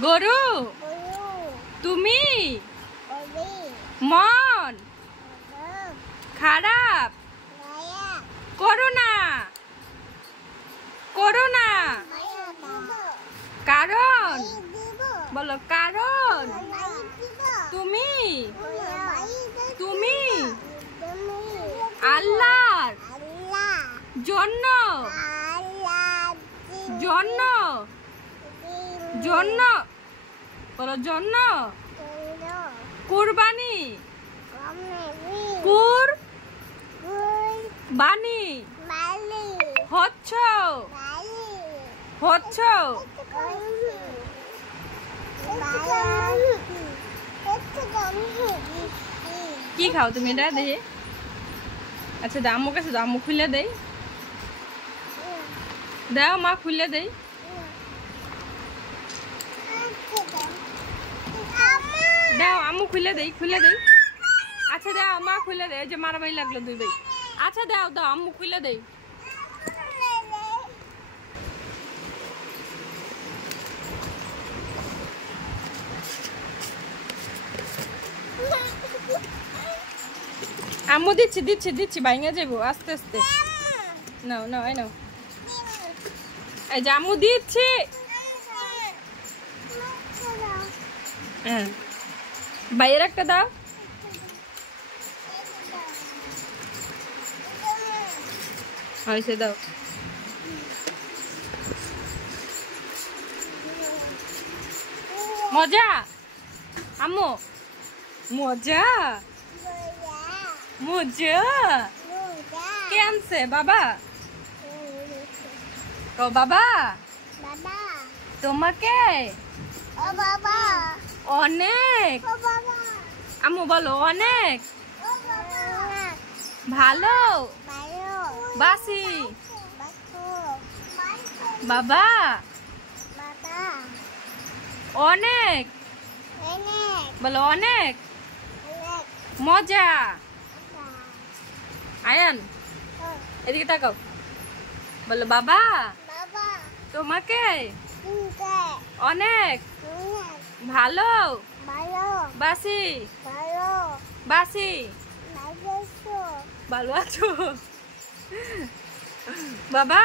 গরু তুমি মন খারাপ করো না কারণ বলো কারণ তুমি আল্লাহর জন্য বলো জন্য কুরবানি হচ্ছ কি খাও তুমি এটা দেখে? আচ্ছা দাও আম্মুর কাছে দাও, আম্মু খুলে দেই, দাও মা খুলে দেই। দাও আম্মু খুলে দেই। আচ্ছা দাও মা খুলে দেয়, যে মারামারি লাগলো দুই ভাই। আচ্ছা দাও আম্মু খুলে দেই। আম্মু দিচ্ছি ভাঙা যাবো আস্তে আস্তে। নাও এই নাও, এই যে আম্মু দিচ্ছি। হ্যাঁ ভাইয়ের একটা দাও। হয়েছে দাও। মজা আম্মু, মজা কে আনছে? বাবা। ও বাবা তোমাকে অনেক, আম্মু বলো অনেক ভালো বাসি বাবা, অনেক বলো অনেক মজা। আয়ান এদিকে তাকাও, বলো বাবা তোমাকে অনেক ভালো বাসি ভালো আছো বাবা?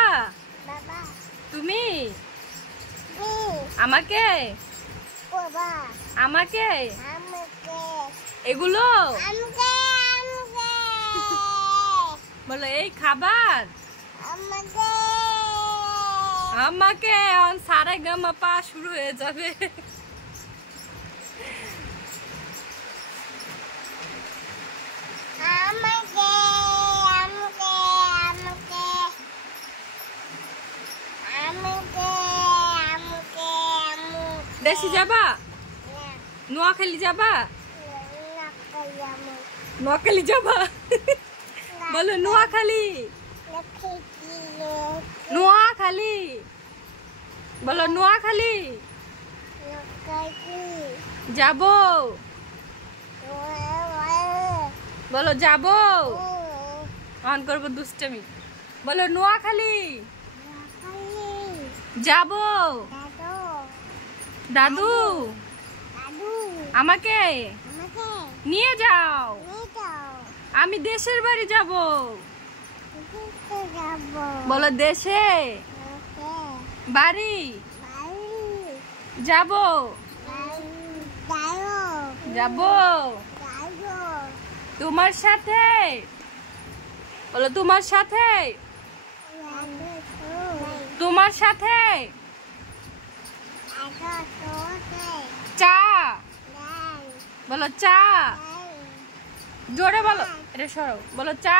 তুমি আমাকে এগুলো বলো এই খাবার আমাকে সারা গামা পা শুরু হয়ে যাবে। দেশে যাবা? নোয়াখালী যাবা? বলো নোয়াখালী বলো নোয়াখালী যাবো, বলো যাবো। অন করবো দুষ্টামি, বলো নোয়াখালী যাবো। দাদু আমাকে নিয়ে যাও, আমি দেশের বাড়ি যাব। বলো দেশে বাড়ি যাব তোমার সাথে, বলো তোমার সাথে চা, বলো চা জোরে বলো, এটা সরো, বলো চা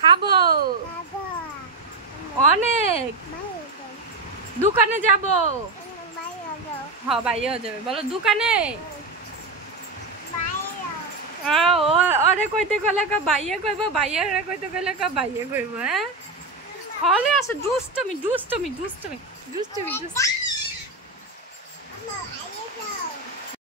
খাবো অনেক, দোকানে যাব। হ্যাঁ বাইরে যাবে, বলো দোকানে। ওরে কইতে গেলে বাইয়ে কইব, বাইয়ে কইতে গেলে বাইয়ে কইব। হ্যাঁ হলে আসো দুষ্টমি।